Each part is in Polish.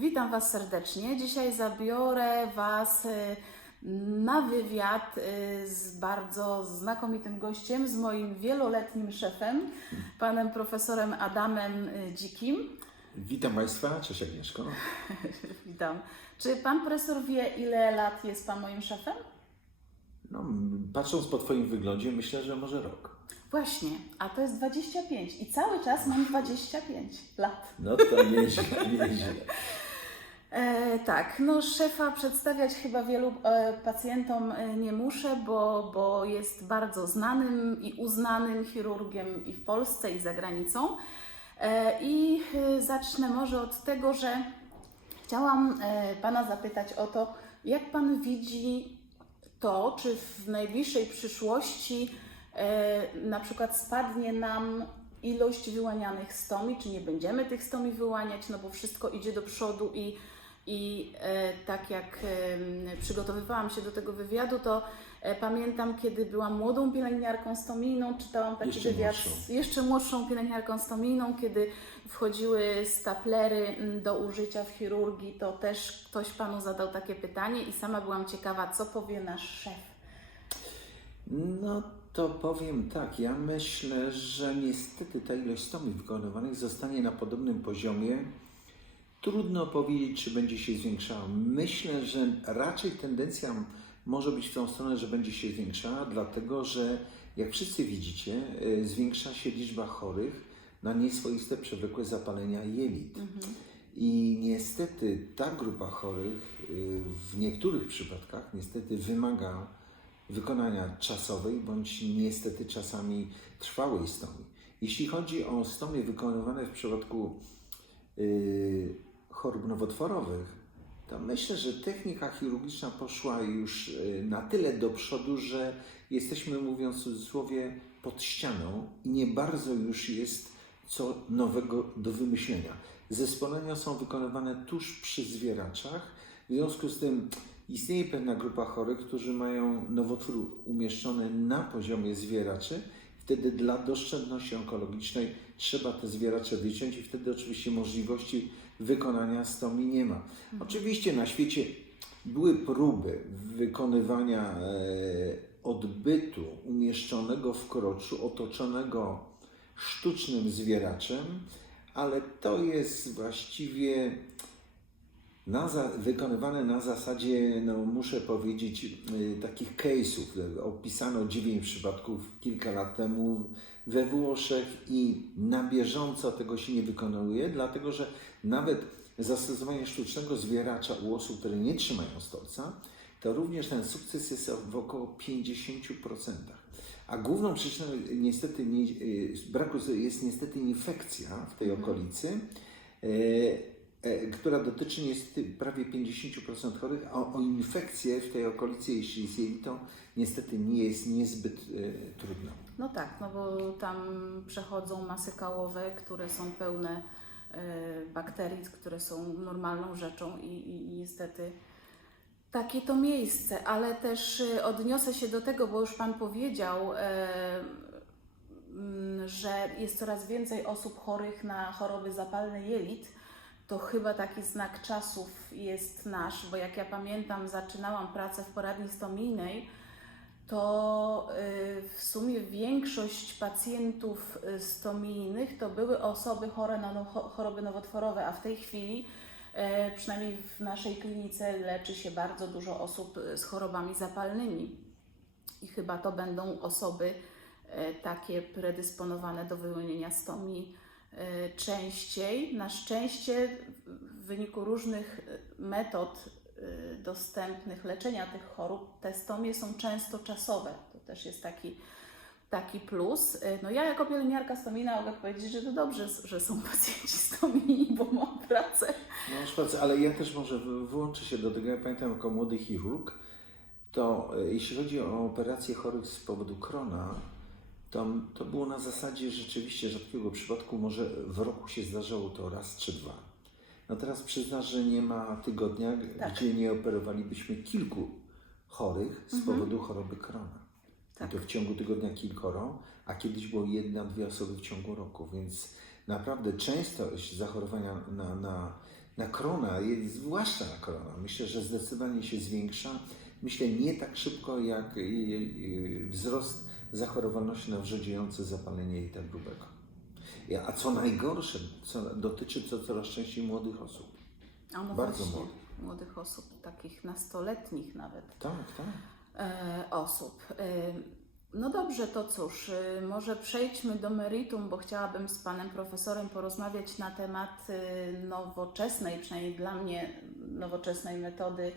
Witam Was serdecznie. Dzisiaj zabiorę Was y, na wywiad y, z bardzo znakomitym gościem, z moim wieloletnim szefem, panem profesorem Adamem y, Dzikim. Witam Państwa, cześć Agnieszko. Witam. Czy pan profesor wie, ile lat jest pan moim szefem? No, patrząc po Twoim wyglądzie, myślę, że może rok. Właśnie, a to jest 25 i cały czas mam 25 lat. No to nieźle, nieźle. E, tak, no szefa przedstawiać chyba wielu e, pacjentom e, nie muszę, bo, bo jest bardzo znanym i uznanym chirurgiem i w Polsce, i za granicą. E, I e, zacznę może od tego, że chciałam e, Pana zapytać o to, jak Pan widzi to, czy w najbliższej przyszłości e, na przykład spadnie nam ilość wyłanianych stomi, czy nie będziemy tych stomi wyłaniać, no bo wszystko idzie do przodu i, i e, tak jak przygotowywałam się do tego wywiadu, to e, pamiętam, kiedy byłam młodą pielęgniarką stomijną, czytałam taki Jeszcze wywiad młodszą. z jeszcze młodszą pielęgniarką stomijną, kiedy wchodziły staplery mm, do użycia w chirurgii, to też ktoś panu zadał takie pytanie i sama byłam ciekawa, co powie nasz szef. No to powiem tak, ja myślę, że niestety ta ilość stomii wykonywanych zostanie na podobnym poziomie. Trudno powiedzieć, czy będzie się zwiększała. Myślę, że raczej tendencja może być w tą stronę, że będzie się zwiększała, dlatego że jak wszyscy widzicie, y, zwiększa się liczba chorych na nieswoiste przewlekłe zapalenia jelit. I niestety ta grupa chorych y, w niektórych przypadkach niestety wymaga wykonania czasowej bądź niestety czasami trwałej stomii. Jeśli chodzi o stomie wykonywane w przypadku y, chorób nowotworowych, to myślę, że technika chirurgiczna poszła już y, na tyle do przodu, że jesteśmy, mówiąc w cudzysłowie, pod ścianą i nie bardzo już jest co nowego do wymyślenia. Zespolenia są wykonywane tuż przy zwieraczach, w związku z tym istnieje pewna grupa chorych, którzy mają nowotwór umieszczony na poziomie zwieraczy. Wtedy dla doszczędności onkologicznej trzeba te zwieracze wyciąć i wtedy oczywiście możliwości wykonania stomii nie ma. Oczywiście na świecie były próby wykonywania e, odbytu umieszczonego w kroczu, otoczonego sztucznym zwieraczem, ale to jest właściwie na wykonywane na zasadzie, no muszę powiedzieć, y, takich case'ów. Opisano dziewięć przypadków kilka lat temu we Włoszech i na bieżąco tego się nie wykonuje, dlatego że nawet zastosowanie sztucznego zwieracza u osób, które nie trzymają stolca, to również ten sukces jest w około 50%. A główną przyczyną niestety nie, y, braku jest niestety infekcja w tej okolicy, e, e, która dotyczy niestety prawie 50% chorych, a o infekcję w tej okolicy, jeśli jest jelitą, niestety nie jest niezbyt e, trudno. No tak, no bo tam przechodzą masy kałowe, które są pełne e, bakterii, które są normalną rzeczą i, i, i niestety takie to miejsce, ale też e, odniosę się do tego, bo już Pan powiedział, e, mm, że jest coraz więcej osób chorych na choroby zapalne jelit. To chyba taki znak czasów jest nasz, bo jak ja pamiętam, zaczynałam pracę w poradni stomijnej, to y, w sumie większość pacjentów y, stomijnych to były osoby chore na no- cho- choroby nowotworowe, a w tej chwili, e, przynajmniej w naszej klinice, leczy się bardzo dużo osób y, z chorobami zapalnymi. I chyba to będą osoby e, takie predysponowane do wyłonienia stomii e, częściej. Na szczęście w wyniku różnych metod dostępnych leczenia tych chorób, te stomie są często czasowe. To też jest taki, taki plus. E, No ja jako pielęgniarka stomijna mogę powiedzieć, że to dobrze, że są pacjenci stomijni, bo mam pracę. No szpacer, ale ja też może wy- wyłączę się do tego. Ja pamiętam jako młody chirurg, to e, jeśli chodzi o operacje chorych z powodu krona, to, to było na zasadzie rzeczywiście rzadkiego przypadku, może w roku się zdarzało to raz czy dwa. No teraz przyznasz, że nie ma tygodnia, Tak. gdzie nie operowalibyśmy kilku chorych z Mhm. powodu choroby krona. Tak. I to w ciągu tygodnia kilkoro, a kiedyś było jedna, dwie osoby w ciągu roku, więc naprawdę częstość zachorowania na, na, na krona, jest- zwłaszcza na krona, myślę, że zdecydowanie się zwiększa. Myślę nie tak szybko jak wzrost zachorowalności na wrzodziejące zapalenie jelita grubego. A co najgorsze, co dotyczy to coraz częściej młodych osób. A no Bardzo właśnie, młodych. młodych osób, takich nastoletnich nawet. Tak, tak. e, osób. E, No dobrze, to cóż, e, może przejdźmy do meritum, bo chciałabym z panem profesorem porozmawiać na temat e, nowoczesnej, przynajmniej dla mnie nowoczesnej metody,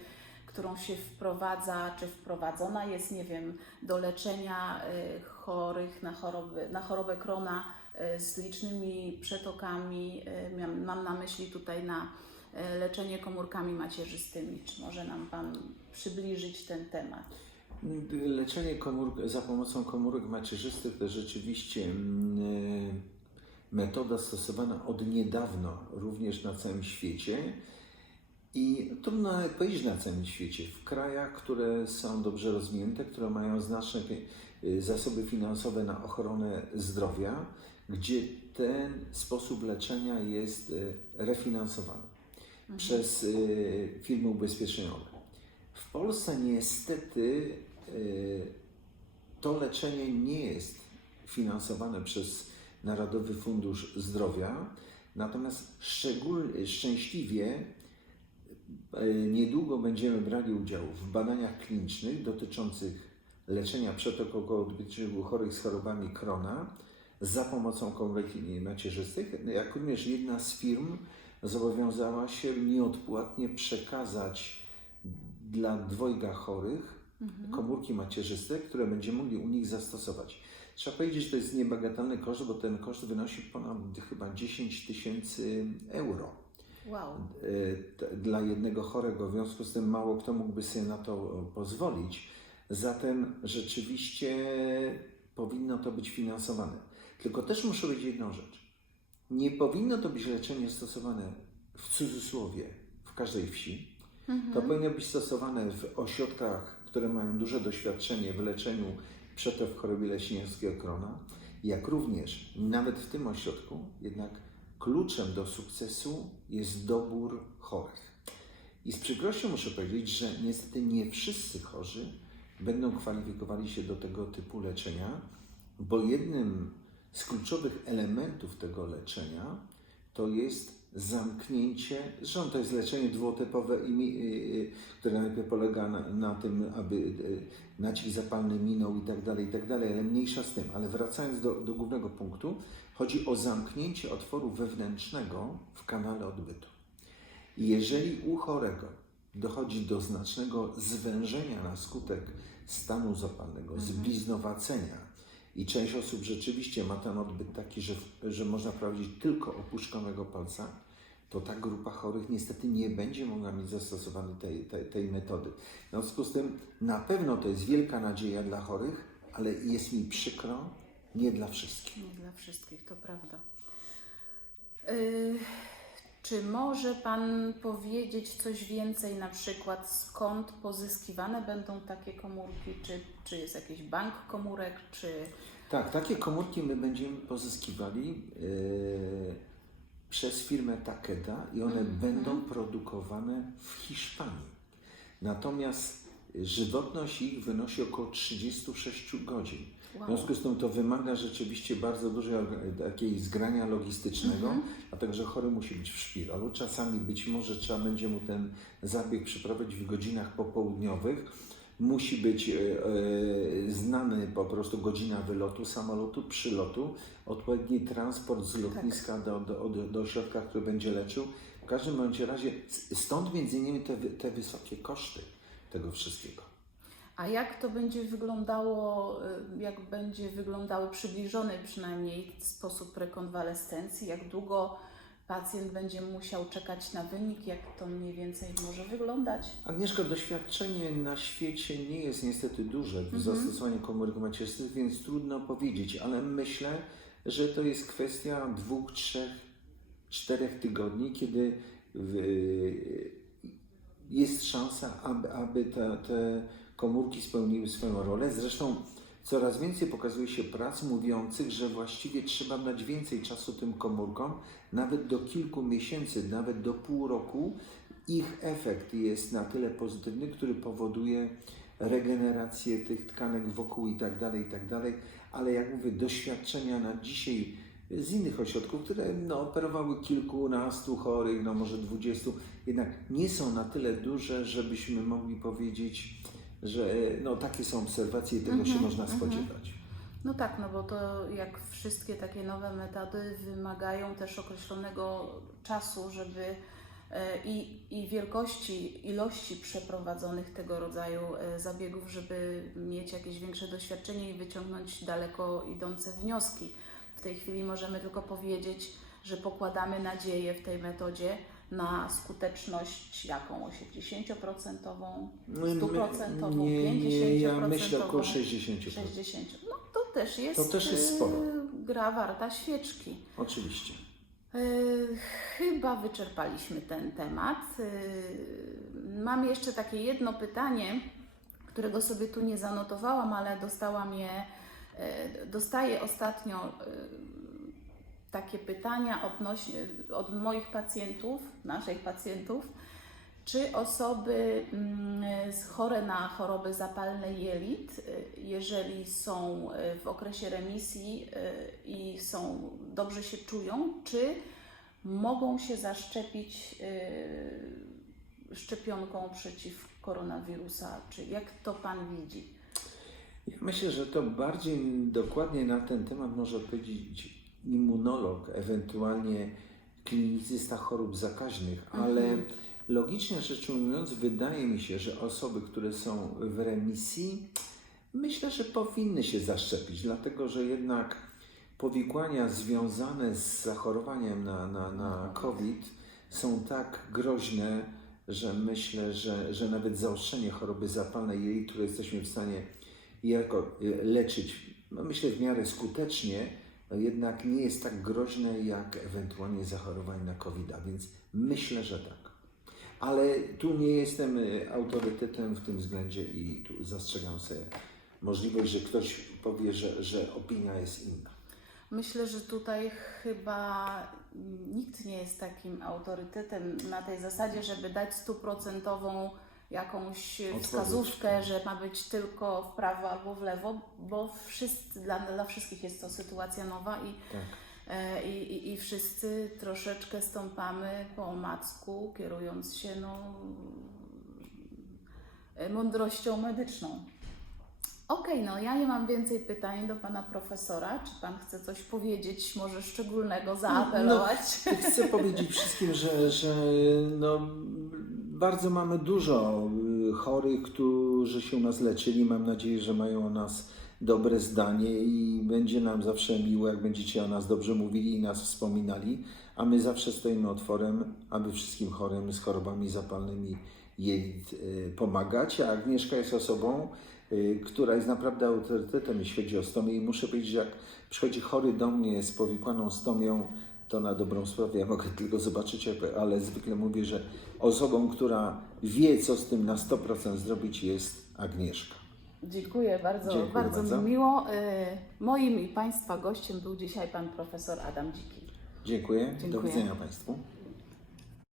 którą się wprowadza, czy wprowadzona jest, nie wiem, do leczenia e, chorych na, choroby, na chorobę krona e, z licznymi przetokami. Miam- Mam na myśli tutaj na leczenie komórkami macierzystymi. Czy może nam Pan przybliżyć ten temat? Leczenie komórk, za pomocą komórek macierzystych to rzeczywiście mm, metoda stosowana od niedawno również na całym świecie. I trudno powiedzieć na całym świecie. W krajach, które są dobrze rozwinięte, które mają znaczne y, zasoby finansowe na ochronę zdrowia, gdzie ten sposób leczenia jest y, refinansowany przez y, firmy ubezpieczeniowe. W Polsce niestety to leczenie nie jest finansowane przez Narodowy Fundusz Zdrowia, natomiast szczególnie szczęśliwie niedługo będziemy brali udział w badaniach klinicznych dotyczących leczenia przetokowo-odbytczych u chorych z chorobami Krona za pomocą komórek macierzystych, jak również jedna z firm zobowiązała się nieodpłatnie przekazać dla dwojga chorych komórki macierzyste, które będziemy mogli u nich zastosować. Trzeba powiedzieć, że to jest niebagatelny koszt, bo ten koszt wynosi ponad chyba 10 tysięcy euro Wow. y, dla jednego chorego. W związku z tym mało kto mógłby sobie na to e, pozwolić. Zatem rzeczywiście powinno to być finansowane. Tylko też muszę powiedzieć jedną rzecz. Nie powinno to być leczenie stosowane w cudzysłowie w każdej wsi. To powinno być stosowane w ośrodkach, które mają duże doświadczenie w leczeniu przetow choroby leśniewskiego krona, jak również nawet w tym ośrodku jednak kluczem do sukcesu jest dobór chorych. I z przykrością muszę powiedzieć, że niestety nie wszyscy chorzy będą kwalifikowali się do tego typu leczenia, bo jednym z kluczowych elementów tego leczenia to jest zamknięcie, zresztą to jest leczenie które najpierw polega na, na tym, aby y, nacisk zapalny minął i tak dalej, i tak dalej, ale mniejsza z tym. Ale wracając do, do głównego punktu, chodzi o zamknięcie otworu wewnętrznego w kanale odbytu. Jeżeli u chorego dochodzi do znacznego zwężenia na skutek stanu zapalnego, zbliznowacenia i część osób rzeczywiście ma ten odbyt taki, że, że można prowadzić tylko opuszczonego palca, to ta grupa chorych niestety nie będzie mogła mieć zastosowanej tej, tej, tej metody. W związku z tym na pewno to jest wielka nadzieja dla chorych, ale jest mi przykro, nie dla wszystkich. Nie dla wszystkich, to prawda. Y, czy może Pan powiedzieć coś więcej, na przykład skąd pozyskiwane będą takie komórki? Czy, czy jest jakiś bank komórek, czy Tak, takie komórki my będziemy pozyskiwali e, przez firmę Takeda i one będą produkowane w Hiszpanii. Natomiast żywotność ich wynosi około 36 godzin. W Wow. związku z tym to wymaga rzeczywiście bardzo dużej takiej zgrania logistycznego, dlatego że chory musi być w szpitalu. Czasami być może trzeba będzie mu ten zabieg przeprowadzić w godzinach popołudniowych. Musi być e, e, znany po prostu godzina wylotu samolotu, przylotu, odpowiedni transport z lotniska do, do, do, do ośrodka, który będzie leczył. W każdym bądź razie stąd między innymi te, te wysokie koszty tego wszystkiego. A jak to będzie wyglądało, y, jak będzie wyglądały przybliżony przynajmniej sposób rekonwalescencji? Jak długo pacjent będzie musiał czekać na wynik? Jak to mniej więcej może wyglądać? Agnieszka, doświadczenie na świecie nie jest niestety duże w zastosowaniu komórek macierzystych, więc trudno powiedzieć, ale myślę, że to jest kwestia dwóch, trzech, czterech tygodni, kiedy w, jest szansa, aby, aby te, te komórki spełniły swoją rolę. Zresztą Coraz więcej pokazuje się prac mówiących, że właściwie trzeba dać więcej czasu tym komórkom, nawet do kilku miesięcy, nawet do pół roku. Ich efekt jest na tyle pozytywny, który powoduje regenerację tych tkanek wokół i tak dalej, i tak dalej. Ale jak mówię, doświadczenia na dzisiaj z innych ośrodków, które no, operowały kilkunastu chorych, no może dwudziestu, jednak nie są na tyle duże, żebyśmy mogli powiedzieć, że no, takie są obserwacje i tego się Mhm, można mhm. spodziewać. No tak, no bo to jak wszystkie takie nowe metody wymagają też określonego czasu, żeby e, i, i wielkości, ilości przeprowadzonych tego rodzaju e, zabiegów, żeby mieć jakieś większe doświadczenie i wyciągnąć daleko idące wnioski. W tej chwili możemy tylko powiedzieć, że pokładamy nadzieję w tej metodzie na skuteczność jaką? 80%, 100%, No i my- 50%? nie, nie, ja myślę około 60%. 60. No to też jest, To też jest sporo. y, gra warta świeczki. Oczywiście. Y, Chyba wyczerpaliśmy ten temat. Y, Mam jeszcze takie jedno pytanie, którego sobie tu nie zanotowałam, ale dostałam je, dostaję ostatnio takie pytania odnośnie, od moich pacjentów, naszych pacjentów, czy osoby mm, chore na choroby zapalne jelit, jeżeli są y, w okresie remisji y, i są dobrze się czują, czy mogą się zaszczepić y, szczepionką przeciw koronawirusa? Czy jak to Pan widzi? Ja myślę, że to bardziej dokładnie na ten temat może powiedzieć immunolog, ewentualnie klinicysta chorób zakaźnych, ale logicznie rzecz ujmując, wydaje mi się, że osoby, które są w remisji, myślę, że powinny się zaszczepić, dlatego że jednak powikłania związane z zachorowaniem na, na, na COVID są tak groźne, że myślę, że, że nawet zaostrzenie choroby zapalnej jej, które jesteśmy w stanie jako y, leczyć, no myślę w miarę skutecznie, jednak nie jest tak groźne jak ewentualnie zachorowanie na COVID, a więc myślę, że tak. Ale tu nie jestem y, autorytetem w tym względzie i tu zastrzegam sobie możliwość, że ktoś powie, że, że opinia jest inna. Myślę, że tutaj chyba nikt nie jest takim autorytetem na tej zasadzie, żeby dać stuprocentową jakąś wskazówkę, że ma być tylko w prawo albo w lewo, bo wszyscy, dla, dla wszystkich jest to sytuacja nowa i, Tak. e, i, i, i wszyscy troszeczkę stąpamy po omacku, kierując się no, e, mądrością medyczną. Okej, no ja nie mam więcej pytań do pana profesora. Czy pan chce coś powiedzieć, może szczególnego, zaapelować? Chcę powiedzieć wszystkim, że, że no, bardzo mamy dużo y, chorych, którzy się u nas leczyli. Mam nadzieję, że mają o nas dobre zdanie i będzie nam zawsze miło, jak będziecie o nas dobrze mówili i nas wspominali. A my zawsze stoimy otworem, aby wszystkim chorym z chorobami zapalnymi jelit y, pomagać. A Agnieszka jest osobą, y, która jest naprawdę autorytetem, jeśli chodzi o stomię. I muszę powiedzieć, że jak przychodzi chory do mnie z powikłaną stomią, to na dobrą sprawę ja mogę tylko zobaczyć, ale zwykle mówię, że osobą, która wie, co z tym na 100% zrobić, jest Agnieszka. Dziękuję bardzo, Dziękuję bardzo, bardzo. mi miło. Y, Moim i Państwa gościem był dzisiaj pan profesor Adam Dziki. Dziękuję. Do Dziękuję. widzenia Państwu.